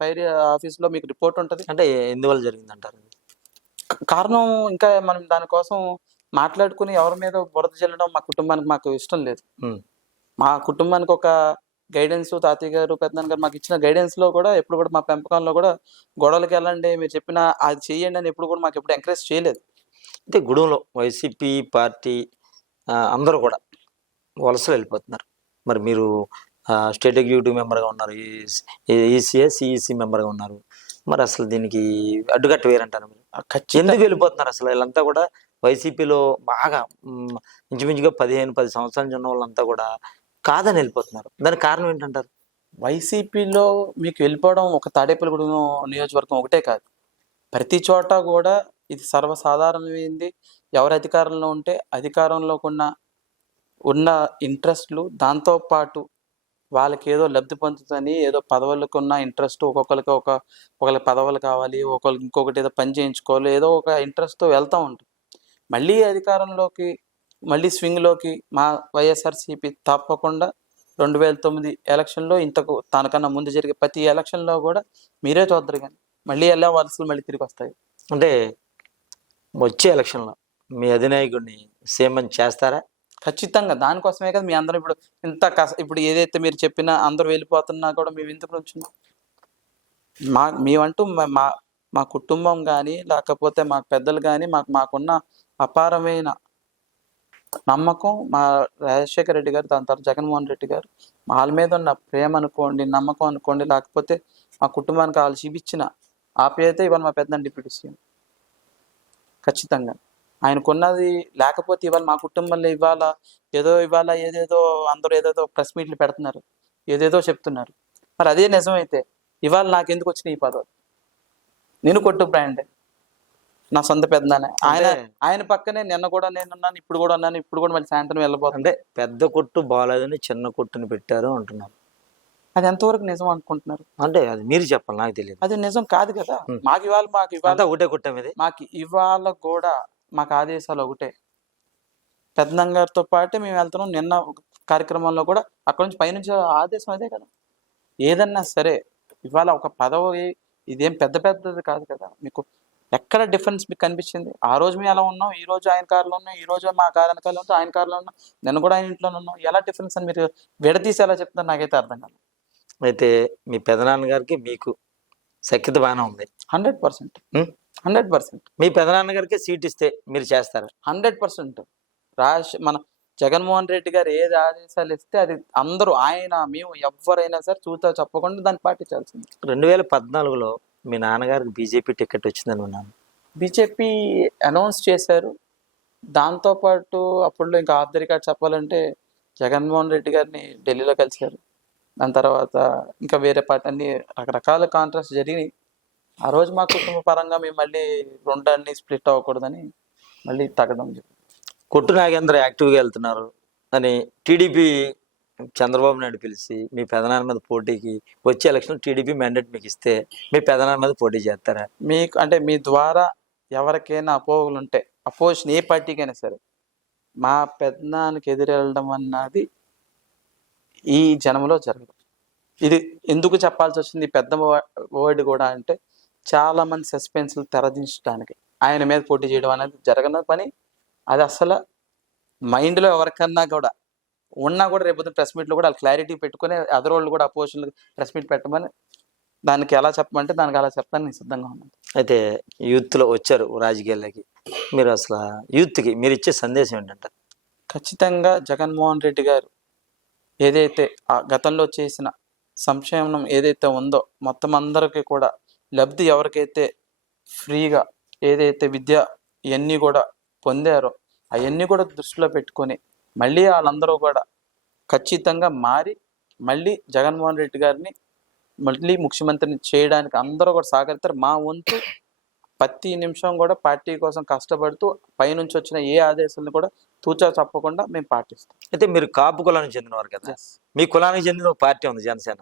ఫైర్ ఆఫీస్లో మీకు రిపోర్ట్ ఉంటది? అంటే ఎందువల్ల జరిగింది అంటారు కారణం ఇంకా మనం దానికోసం మాట్లాడుకుని ఎవరి మీద బురద జల్లడం మా కుటుంబానికి మాకు ఇష్టం లేదు. మా కుటుంబానికి ఒక గైడెన్స్ తాతయ్య గారు పెద్దనాన్న గారు మాకు ఇచ్చిన గైడెన్స్లో కూడా ఎప్పుడు కూడా మా పెంపకంలో కూడా గొడవలకి వెళ్ళండి మీరు చెప్పిన అది చేయండి అని ఎప్పుడు కూడా మాకు ఎప్పుడు ఎంకరేజ్ చేయలేదు. అయితే గూడెంలో వైసీపీ పార్టీ అందరూ కూడా వలసలు వెళ్ళిపోతున్నారు. మరి మీరు స్టేట్ ఎగ్జిక్యూటివ్ మెంబర్గా ఉన్నారు ఈసీఏ సిఈసి మెంబర్గా ఉన్నారు. మరి అసలు దీనికి అడ్డుకట్ట వేరంటారు మీరు? ఖచ్చితంగా. ఎందుకు వెళ్ళిపోతున్నారు అసలు? వీళ్ళంతా కూడా వైసీపీలో బాగా ఇంచుమించుగా పదిహేను పది సంవత్సరాల నుంచి ఉన్న వాళ్ళంతా కూడా కాదని వెళ్ళిపోతున్నారు. దానికి కారణం ఏంటంటారు? వైసీపీలో మీకు వెళ్ళిపోవడం ఒక తాడేపల్లిగూడెం నియోజకవర్గం ఒకటే కాదు. ప్రతి చోట కూడా ఇది సర్వసాధారణమైంది. ఎవరు అధికారంలో ఉంటే అధికారంలోకి ఉన్న ఉన్న ఇంట్రెస్ట్లు దాంతో పాటు వాళ్ళకి ఏదో లబ్ధి పొందుతుందని ఏదో పదవులకు ఉన్న ఇంట్రెస్ట్ ఒక్కొక్కరికి ఒక ఒకరికి పదవులు కావాలి ఒకరికి ఇంకొకటి ఏదో పని చేయించుకోవాలి ఏదో ఒక ఇంట్రెస్ట్తో వెళ్తూ ఉంటాం. మళ్ళీ అధికారంలోకి మళ్ళీ స్వింగ్లోకి మా వైఎస్ఆర్సీపీ తప్పకుండా రెండు వేల తొమ్మిది ఎలక్షన్లో ఇంతకు తనకన్నా ముందు జరిగే ప్రతి ఎలక్షన్లో కూడా మీరే చూద్దరు కానీ మళ్ళీ వెళ్ళే వలసలు మళ్ళీ తిరిగి వస్తాయి. అంటే వచ్చే ఎలక్షన్లో మీ అధినాయకుడిని సీఎం చేస్తారా? ఖచ్చితంగా. దానికోసమే కదా మీ అందరం ఇప్పుడు ఇంత కస ఇప్పుడు ఏదైతే మీరు చెప్పినా అందరూ వెళ్ళిపోతున్నా కూడా మేము ఎందుకు నుంచున్నాం మా మేమంటూ మా- మా మా కుటుంబం కానీ లేకపోతే మా పెద్దలు కానీ మాకు మాకున్న అపారమైన నమ్మకం మా రాజశేఖర రెడ్డి గారు దాని తర్వాత జగన్మోహన్ రెడ్డి గారు వాళ్ళ మీద ఉన్న ప్రేమ అనుకోండి నమ్మకం అనుకోండి లేకపోతే మా కుటుంబానికి వాళ్ళు చూపించిన ఆప్యాయత ఇవాళ మా పెద్ద డిప్యూటీ సీఎం. ఖచ్చితంగా. ఆయనకున్నది లేకపోతే ఇవాళ మా కుటుంబంలో ఇవాళ ఏదో ఇవాళ ఏదేదో అందరూ ఏదేదో ప్రెస్ మీట్లు పెడుతున్నారు ఏదేదో చెప్తున్నారు. మరి అదే నిజమైతే ఇవాళ నాకు ఎందుకు వచ్చిన ఈ పదవి నేను కొట్టు బ్రాండ్. నా సొంత పెద్దనానే ఆయన ఆయన పక్కనే నిన్న కూడా నేను ఉన్నాను ఇప్పుడు కూడా ఉన్నాను ఇప్పుడు కూడా మళ్ళీ సాయంత్రం వెళ్ళబోతుంది అంటే పెద్ద కొట్టు బాగాలేదని చిన్న కొట్టుని పెట్టారు అంటున్నారు. అది ఎంతవరకు నిజం అనుకుంటున్నారు? అంటే అది మీరు చెప్పాలి నాకు తెలియదు. అది నిజం కాదు కదా. మాకు ఇవాళ మాకు ఇవాళ ఒకటే కొట్టాం ఇది? మాకు ఇవాళ కూడా మాకు ఆదేశాలు ఒకటే. పెద్దనం గారితో పాటే మేము వెళ్తున్నాం. నిన్న కార్యక్రమంలో కూడా అక్కడ నుంచి పైనుంచి ఆదేశం అదే కదా. ఏదన్నా సరే ఇవాళ ఒక పదవి ఇదేం పెద్ద పెద్దది కాదు కదా. మీకు ఎక్కడ డిఫరెన్స్ మీకు కనిపించింది? ఆ రోజు మేము ఎలా ఉన్నాం? ఈ రోజు ఆయన కారులో ఉన్నాం. ఈ రోజు మా కారు వెనకాల ఉంటే ఆయన కారులో ఉన్నాం. నిన్న కూడా ఆయన ఇంట్లో ఉన్నాం. ఎలా డిఫరెన్స్ అని మీరు విడదీసి ఎలా చెప్తున్నారు నాకైతే అర్థం కాదు అయితే మీ పెదనాన్న గారికి మీకు సఖ్యత బాగానే ఉంది. Hundred percent? Hundred percent. మీ పెదనాన్న గారికి సీట్ ఇస్తే మీరు చేస్తారా? Hundred percent. రాజ్ మన జగన్మోహన్ రెడ్డి గారు ఏది ఆదేశాలు ఇస్తే అది అందరూ ఆయన మేము ఎవరైనా సరే చూతా చెప్పకుండా దాన్ని పాటించాల్సింది. రెండు వేల పద్నాలుగులో మీ నాన్నగారికి బీజేపీ టికెట్ వచ్చిందని విన్నాను. బీజేపీ అనౌన్స్ చేశారు. దాంతోపాటు అప్పుడు ఇంకా రికార్డ్ చెప్పాలంటే జగన్మోహన్ రెడ్డి గారిని ఢిల్లీలో కలిశారు. దాని తర్వాత ఇంకా వేరే పార్టీ అన్ని రకరకాల కాంట్రాక్ట్స్ జరిగినాయి. ఆ రోజు మా కుటుంబ పరంగా మేము మళ్ళీ రెండాన్ని స్ప్లిట్ అవ్వకూడదని మళ్ళీ తగ్గడం. కొట్టు నాగేంద్ర యాక్టివ్గా వెళ్తున్నారు అని టీడీపీ చంద్రబాబు నాయుడు పిలిచి మీ పెదనాన్న మీద పోటీకి వచ్చే ఎలక్షన్ టీడీపీ మ్యాండేట్ మీకు ఇస్తే మీ పెదనాన్న మీద పోటీ చేస్తారా మీకు అంటే మీ ద్వారా ఎవరికైనా అపోహలు ఉంటే అపోజిషన్ ఏ పార్టీకైనా సరే మా పెద్దనానికి ఎదురెళ్ళడం అన్నది ఈ జనంలో జరగదు ఇది ఎందుకు చెప్పాల్సి వచ్చింది పెద్ద వర్డ్ కూడా అంటే చాలా మంది సస్పెన్స్లు తెరదించడానికి ఆయన మీద పోటీ చేయడం అనేది జరగని పని. అది అసలు మైండ్లో ఎవరికన్నా కూడా ఉన్నా కూడా రేపు ప్రెస్ మీట్లో కూడా వాళ్ళు క్లారిటీ పెట్టుకుని అదర్ వాళ్ళు కూడా అపోజిషన్ ప్రెస్ మీట్ పెట్టమని దానికి ఎలా చెప్పమంటే దానికి అలా చెప్తాను నేను సిద్ధంగా ఉన్నాను. అయితే యూత్లో వచ్చారు రాజకీయాల్లోకి. మీరు అసలు యూత్కి మీరు ఇచ్చే సందేశం ఏంటంటే? ఖచ్చితంగా జగన్మోహన్ రెడ్డి గారు ఏదైతే ఆ గతంలో చేసిన సంక్షేమం ఏదైతే ఉందో మొత్తం అందరికీ కూడా లబ్ధి ఎవరికైతే ఫ్రీగా ఏదైతే విద్య ఇవన్నీ కూడా పొందారో అవన్నీ కూడా దృష్టిలో పెట్టుకొని మళ్ళీ వాళ్ళందరూ కూడా ఖచ్చితంగా మారి మళ్ళీ జగన్మోహన్ రెడ్డి గారిని మళ్ళీ ముఖ్యమంత్రిని చేయడానికి అందరూ కూడా సహకరిస్తారు. మా వంతు ప్రతి నిమిషం కూడా పార్టీ కోసం కష్టపడుతూ పైనుంచి వచ్చిన ఏ ఆదేశాలను కూడా తూచా తప్పకుండా మేము పాటిస్తాం. అయితే మీరు కాపు కులానికి చెందినవారు కదా? మీ కులానికి చెందిన పార్టీ ఉంది జనసేన.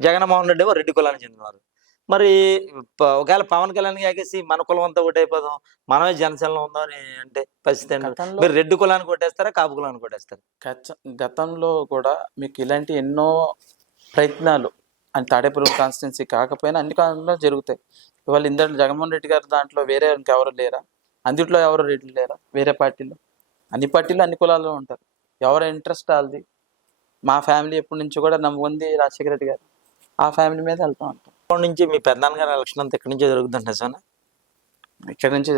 జగన్మోహన్ రెడ్డి రెడ్డి కులానికి చెందినవారు. మరి ఒకవేళ పవన్ కళ్యాణ్ కాకేసి మన కులం అంతా ఓటైపోదాం మనమే జనసేనలో ఉందాం అని అంటే పరిస్థితి మీరు రెడ్డి కులానికి కొట్టేస్తారా కాపు కులానికి కొట్టేస్తారా గత- గతంలో కూడా మీకు ఇలాంటి ఎన్నో ప్రయత్నాలు అని తాడేపల్లి కాన్స్టిట్యున్సీ కాకపోయినా అన్ని కాలంలో జరుగుతాయి. ఇవాళ ఇందరు జగన్మోహన్ రెడ్డి గారి దాంట్లో వేరే ఇంకెవరు లేరా? అందుట్లో ఎవరు రెడ్డి లేరా? వేరే పార్టీలో? అన్ని పార్టీలు అన్ని కులాల్లో ఉంటారు. ఎవరి ఇంట్రెస్ట్ వాళ్ళది? మా ఫ్యామిలీ ఎప్పటి నుంచి కూడా నమ్ముకుంది రాజశేఖర రెడ్డి గారు. ఆ ఫ్యామిలీ మీద వెళ్తూ ఉంటాం నుంచి మీ పెద్దనాన్న గారి ఎలక్షన్ అంతా ఇక్కడి నుంచే జరుగుతుంది నిజమేనా ఇక్కడ నుంచి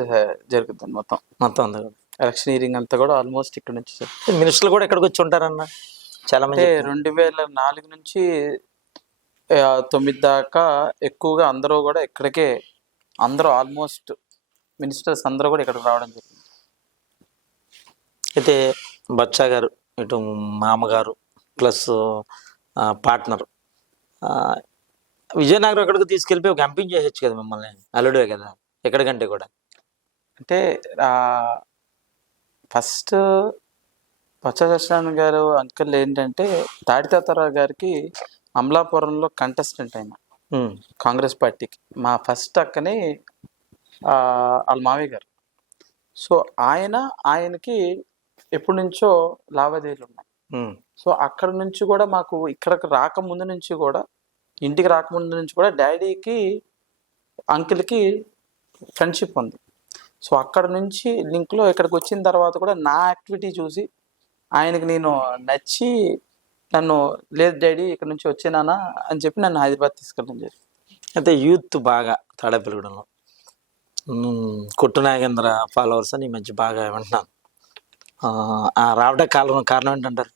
జరుగుతుంది మొత్తం మొత్తం అంతా కూడా ఎలక్షనీరింగ్ అంతా కూడా ఆల్మోస్ట్ ఇక్కడ నుంచి. మినిస్టర్లు కూడా ఇక్కడికి వచ్చి ఉంటారన్న చాలా మంది. రెండు వేల నాలుగు నుంచి తొమ్మిది దాకా ఎక్కువగా అందరూ కూడా ఇక్కడికే అందరూ ఆల్మోస్ట్ మినిస్టర్స్ అందరూ కూడా ఇక్కడికి రావడం జరిగింది అయితే బచ్చా గారు ఇటు మామగారు ప్లస్ పార్ట్నర్ విజయనగరం ఎక్కడికి తీసుకెళ్ళిపోయి ఒక ఎంపీ చేయొచ్చు కదా మిమ్మల్ని అల్లుడే కదా ఎక్కడికంటే కూడా. అంటే ఫస్ట్ పచ్చ సత్యనారాయణ గారు అంకల్ ఏంటంటే తాడితాతరావు గారికి అమలాపురంలో కంటెస్టెంట్ అయిన కాంగ్రెస్ పార్టీకి. మా ఫస్ట్ అక్కని వాళ్ళ మావయ్య గారు. సో ఆయన ఆయనకి ఎప్పటి నుంచో లావాదేవీలు ఉన్నాయి సో అక్కడ నుంచి కూడా మాకు ఇక్కడికి రాకముందు నుంచి కూడా ఇంటికి రాకముందు నుంచి కూడా డాడీకి అంకిల్కి ఫ్రెండ్షిప్ ఉంది. సో అక్కడ నుంచి లింక్లో ఇక్కడికి వచ్చిన తర్వాత కూడా నా యాక్టివిటీ చూసి ఆయనకి నేను నచ్చి నన్ను లేదు డాడీ ఇక్కడ నుంచి వచ్చేనానా అని చెప్పి నన్ను హైదరాబాద్ తీసుకెళ్ళడం జరిగింది. అయితే యూత్ బాగా తాడేపల్లిగూడెంలో. కొట్టు నాగేంద్ర ఫాలోవర్స్ అని మధ్య బాగా వింటున్నాను. రావడానికి కారణం కారణం ఏంటంటారు?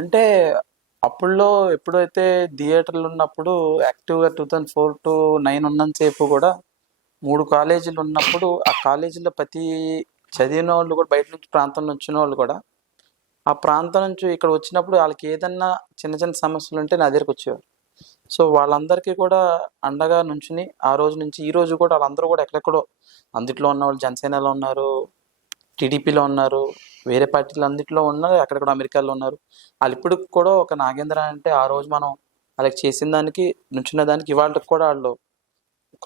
అంటే అప్పుడులో ఎప్పుడైతే థియేటర్లు ఉన్నప్పుడు యాక్టివ్గా two thousand four to nine ఉన్నంతసేపు కూడా మూడు కాలేజీలు ఉన్నప్పుడు ఆ కాలేజీలో ప్రతి చదివిన వాళ్ళు కూడా బయట నుంచి ప్రాంతం నుంచి వచ్చిన వాళ్ళు కూడా ఆ ప్రాంతం నుంచి ఇక్కడ వచ్చినప్పుడు వాళ్ళకి ఏదన్నా చిన్న చిన్న సమస్యలు ఉంటే నా దగ్గరికి వచ్చేవారు. సో వాళ్ళందరికీ కూడా అండగా నుంచుని ఆ రోజు నుంచి ఈ రోజు కూడా వాళ్ళందరూ కూడా ఎక్కడెక్కడో అందుట్లో ఉన్న వాళ్ళు జనసేనలో ఉన్నారు టీడీపీలో ఉన్నారు వేరే పార్టీలు అందుట్లో ఉన్నారు అక్కడక్కడ అమెరికాలో ఉన్నారు. వాళ్ళు ఇప్పుడు కూడా ఒక నాగేంద్ర అంటే ఆ రోజు మనం వాళ్ళకి చేసిన దానికి నుంచున్న దానికి ఇవాళకి కూడా వాళ్ళు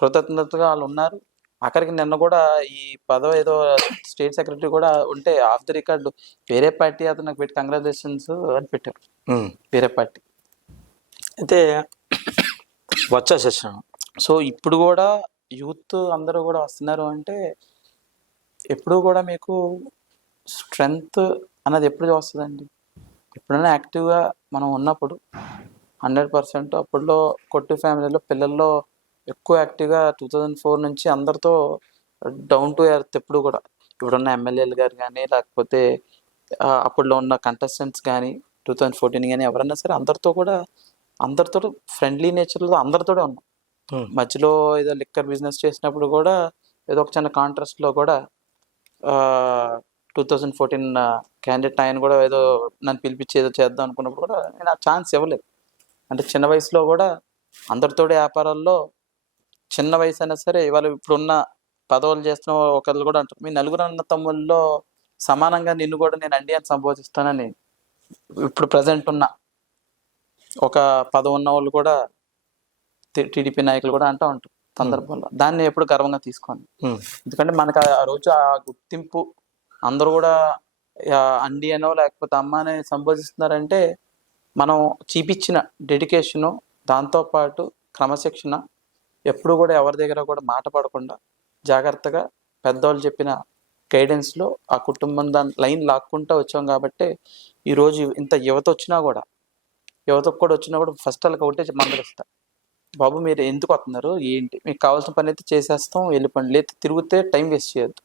కృతజ్ఞతగా వాళ్ళు ఉన్నారు. అక్కడికి నిన్న కూడా ఈ పదవి ఏదో స్టేట్ సెక్రటరీ కూడా ఉంటే ఆఫ్ ది రికార్డు వేరే పార్టీ అతను నాకు పెట్టి కంగ్రాచులేషన్స్ అని పెట్టారు. వేరే పార్టీ. అయితే వచ్చా సెషన్ సో ఇప్పుడు కూడా యూత్ అందరూ కూడా వస్తున్నారు అంటే ఎప్పుడు కూడా మీకు స్ట్రెంగ్త్ అన్నది ఎప్పుడు వస్తుందండి ఎప్పుడైనా యాక్టివ్గా మనం ఉన్నప్పుడు హండ్రెడ్ పర్సెంట్ అప్పుడులో కొట్టు ఫ్యామిలీలో పిల్లల్లో ఎక్కువ యాక్టివ్గా టూ థౌజండ్ ఫోర్ నుంచి అందరితో డౌన్ టు ఎర్త్ ఎప్పుడు కూడా. ఇప్పుడున్న ఎమ్మెల్యేలు గారు కానీ లేకపోతే అప్పుడులో ఉన్న కంటెస్టెంట్స్ కానీ టూ థౌజండ్ ఫోర్టీన్ కానీ ఎవరైనా సరే అందరితో కూడా అందరితో ఫ్రెండ్లీ నేచర్లో అందరితోనే ఉన్నాం. మధ్యలో ఏదో లిక్కర్ బిజినెస్ చేసినప్పుడు కూడా ఏదో ఒక చిన్న కాంట్రాస్ట్లో కూడా టూ థౌజండ్ ఫోర్టీన్ క్యాండిడేట్ ఆయన కూడా ఏదో నన్ను పిలిపించి ఏదో చేద్దాం అనుకున్నప్పుడు కూడా నేను ఆ ఛాన్స్ ఇవ్వలేదు. అంటే చిన్న వయసులో కూడా అందరితోటి వ్యాపారాల్లో చిన్న వయసు అయినా సరే ఇవాళ ఇప్పుడున్న పదవులు చేస్తున్న ఒకళ్ళు కూడా అంటారు మీ నలుగురు అన్న తమ్ముల్లో సమానంగా నిన్ను కూడా నేను అండి అని సంబోధిస్తానని ఇప్పుడు ప్రజెంట్ ఉన్న ఒక పదవి ఉన్న వాళ్ళు కూడా టీడీపీ నాయకులు కూడా అంటూ ఉంటారు సందర్భంలో. దాన్ని ఎప్పుడు గర్వంగా తీసుకోండి. ఎందుకంటే మనకు ఆ రోజు ఆ గుర్తింపు అందరూ కూడా అండి అనో లేకపోతే అమ్మ అనే సంబోధిస్తున్నారంటే మనం చూపించిన డెడికేషను దాంతోపాటు క్రమశిక్షణ ఎప్పుడు కూడా ఎవరి దగ్గర కూడా మాట పడకుండా జాగ్రత్తగా పెద్దవాళ్ళు చెప్పిన గైడెన్స్లో ఆ కుటుంబం దాని లైన్ లాక్కుంటూ వచ్చాం కాబట్టి ఈరోజు ఇంత యువత వచ్చినా కూడా యువతకు కూడా వచ్చినా కూడా ఫస్ట్ వాళ్ళకి ఒకటే మందలిస్తా. బాబు మీరు ఎందుకు వస్తున్నారు? ఏంటి? మీకు కావాల్సిన పని అయితే చేసేస్తాం వెళ్ళిపోండి. లేదా తిరిగితే టైం వేస్ట్ చేయొద్దు.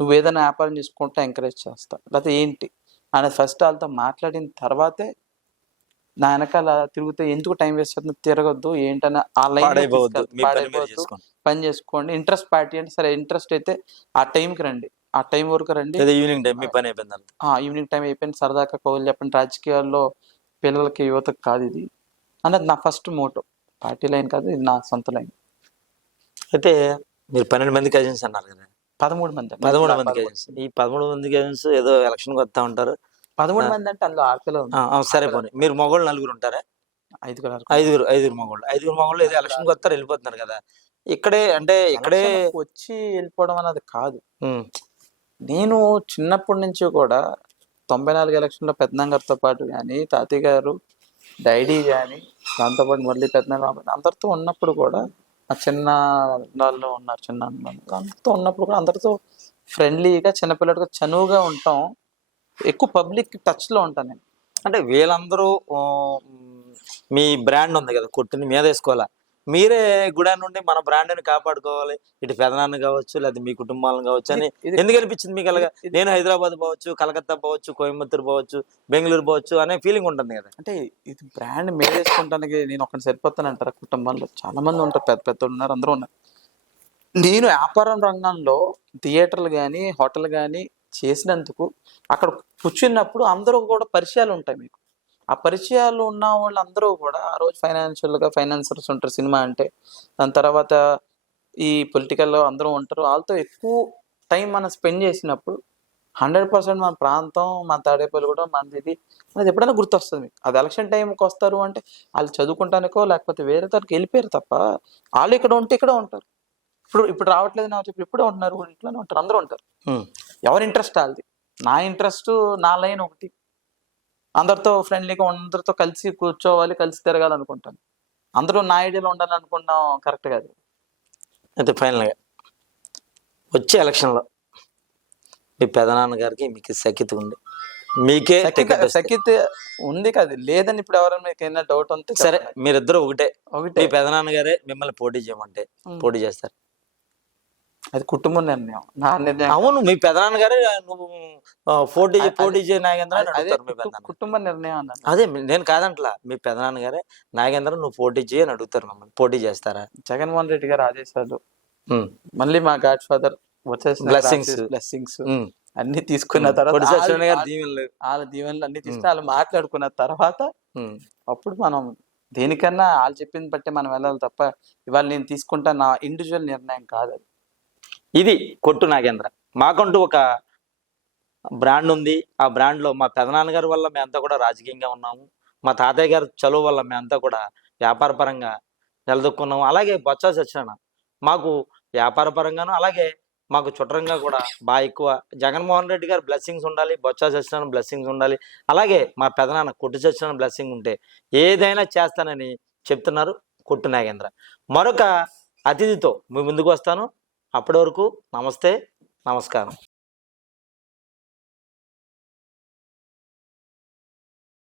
నువ్వు ఏదైనా వ్యాపారం చేసుకుంటే ఎంకరేజ్ చేస్తా. లేకపోతే ఏంటి? అనేది ఫస్ట్ వాళ్ళతో మాట్లాడిన తర్వాతే నా వెనకాల తిరిగితే ఎందుకు టైం వేస్ట్ చేస్తుంది తిరగొద్దు ఏంటని ఆ లైన్ పని చేసుకోండి. ఇంట్రెస్ట్ పార్టీ అంటే సరే ఇంట్రెస్ట్ అయితే ఆ టైంకి రండి. ఆ టైం వరకు రండి. ఈవినింగ్ టైం మీ పని అయిపోయింది ఈవినింగ్ టైం అయిపోయింది. సరదాగా కౌలు చెప్పండి. రాజకీయాల్లో పిల్లలకి యువతకు కాదు ఇది. అన్నది నా ఫస్ట్ మోటో పార్టీ లైన్ కాదు ఇది నా సొంత లైన్ అయితే మీరు పన్నెండు మంది కజిన్స్ అన్నారు కదా. పదమూడు మంది. పదమూడు మంది ఈ పదమూడు మంది కజిన్స్ ఏదో ఎలక్షన్ వస్తా ఉంటారు. పదమూడు మంది అంటే అందులో ఆడపిల్ల సరే పోనీ. మీరు మగోళ్ళు నలుగురు ఉంటారా? ఐదుగురు. ఐదుగురు ఐదుగురు మగోళ్ళు. ఐదుగురు మగోళ్ళు ఏదో ఎలక్షన్ వస్తారు వెళ్ళిపోతున్నారు కదా. ఇక్కడే అంటే ఇక్కడే వచ్చి వెళ్ళిపోవడం అన్నది కాదు. ఉమ్, నేను చిన్నప్పటి నుంచి కూడా తొంభై నాలుగు ఎలక్షన్లో పెద్దనాన్నగారితో పాటు కానీ తాతయ్య గారు డాడీ కానీ దాంతోపాటు మళ్ళీ పెద్దనాన్న అందరితో ఉన్నప్పుడు కూడా చిన్న వాళ్ళు ఉన్నారు చిన్న అందరితో ఉన్నప్పుడు కూడా అందరితో ఫ్రెండ్లీగా చిన్నపిల్లడిగా చనువుగా ఉంటాం. ఎక్కువ పబ్లిక్ టచ్లో ఉంటాను నేను. అంటే వీళ్ళందరూ మీ బ్రాండ్ ఉంది కదా కొట్టుని మీద వేసుకోవాలా? మీరే గుడా నుండి మన బ్రాండ్ని కాపాడుకోవాలి. ఇటు పెదనాన్న కావచ్చు లేదా మీ కుటుంబాలను కావచ్చు అని ఎందుకు అనిపించింది మీకు అలాగా? నేను హైదరాబాద్ పోవచ్చు కలకత్తా పోవచ్చు కోయంబత్తూర్ పోవచ్చు బెంగళూరు పోవచ్చు అనే ఫీలింగ్ ఉంటుంది కదా. అంటే ఇది బ్రాండ్ మీద వేసుకుంటానికి నేను ఒకటి సరిపోతాను అంటారు? కుటుంబంలో చాలా మంది ఉంటారు పెద్ద పెద్ద ఉన్నారు అందరూ ఉన్నారు. నేను వ్యాపారం రంగంలో థియేటర్లు కానీ హోటల్ కానీ చేసినందుకు అక్కడ కూర్చున్నప్పుడు అందరూ కూడా పరిచయాలు ఉంటాయి మీకు. ఆ పరిచయాలు ఉన్న వాళ్ళందరూ కూడా ఆ రోజు ఫైనాన్షియల్గా ఫైనాన్సర్స్ ఉంటారు సినిమా అంటే. దాని తర్వాత ఈ పొలిటికల్లో అందరూ ఉంటారు. వాళ్ళతో ఎక్కువ టైం మనం స్పెండ్ చేసినప్పుడు హండ్రెడ్ పర్సెంట్ మన ప్రాంతం మన తాడేపల్లి కూడా మనది ఇది అది ఎప్పుడైనా గుర్తొస్తుంది మీకు. అది ఎలక్షన్ టైంకి వస్తారు అంటే వాళ్ళు చదువుకుంటానికో లేకపోతే వేరే తరకి వెళ్ళిపోయారు తప్ప వాళ్ళు ఇక్కడ ఉంటే ఇక్కడ ఉంటారు. ఇప్పుడు ఇప్పుడు రావట్లేదు నా ఇప్పుడు ఇప్పుడే ఉంటున్నారు ఇట్లానే ఉంటారు అందరూ ఉంటారు. ఎవరి ఇంట్రెస్ట్ వాళ్ళది? నా ఇంట్రెస్ట్ నా లైన్ ఒకటి. అందరితో ఫ్రెండ్లీగా అందరితో కలిసి కూర్చోవాలి కలిసి తిరగాలనుకుంటాను. అందరూ నా ఐడియాలో ఉండాలనుకున్నాం కరెక్ట్ కాదు. అయితే ఫైనల్గా. వచ్చే ఎలక్షన్లో మీ పెదనాన్న గారికి మీకు సఖ్యత ఉంది. మీకే సఖిత్ ఉంది కదా. లేదని ఇప్పుడు ఎవరైనా మీకు ఏమైనా డౌట్ ఉంటే సరే. మీరిద్దరు ఒకటే. ఒకటే. మీ పెదనాన్న గారే మిమ్మల్ని పోటీ చేయమంటే. పోటీ చేస్తారు. అది కుటుంబం నిర్ణయం. నా నిర్ణయం అవును మీ పెదనాన్న గారే నువ్వు పోటీ పోటీ చేయ నాగేంద్ర అడుగుతారు మీ కుటుంబ నిర్ణయం అన్నాను అదే నేను కాదంట్లా. మీ పెదనాన్న గారే నాగేంద్ర నువ్వు పోటీ చేయి అని అడుగుతారు మమ్మల్ని. పోటీ చేస్తారా? జగన్మోహన్ రెడ్డి గారు ఆదేశాలు. మళ్ళీ మా గాడ్ ఫాదర్ వచ్చేసిన. Blessings um. అన్ని తీసుకున్న తర్వాత వాళ్ళ- దీవెనలు అన్ని తీసుకుని. వాళ్ళు మాట్లాడుకున్న తర్వాత. అప్పుడు మనం దేనికన్నా వాళ్ళు చెప్పింది బట్టే మనం వెళ్ళాలి తప్ప ఇవాళ నేను తీసుకుంటా నా ఇండివిజువల్ నిర్ణయం కాదు అది. ఇది కొట్టు నాగేంద్ర. మాకంటూ ఒక బ్రాండ్ ఉంది. ఆ బ్రాండ్లో మా పెదనాన్నగారి వల్ల మేమంతా కూడా రాజకీయంగా ఉన్నాము. మా తాతయ్య గారు చదువు వల్ల మేమంతా కూడా వ్యాపారపరంగా నిలదొక్కున్నాము. అలాగే బొత్స సత్యనారాయణ. మాకు వ్యాపారపరంగాను అలాగే మాకు చుట్టంగా కూడా బాగా ఎక్కువ జగన్మోహన్ రెడ్డి గారు బ్లెస్సింగ్స్ ఉండాలి బొత్స సత్యనారాయణ బ్లెస్సింగ్స్ ఉండాలి. అలాగే మా పెదనాన్న కొట్టు సత్యనారాయణ బ్లెస్సింగ్ ఉంటే ఏదైనా చేస్తానని చెప్తున్నారు కొట్టు నాగేంద్ర. మరొక అతిథితో మీ ముందుకు వస్తాను. అప్పటి వరకు నమస్తే నమస్కారం.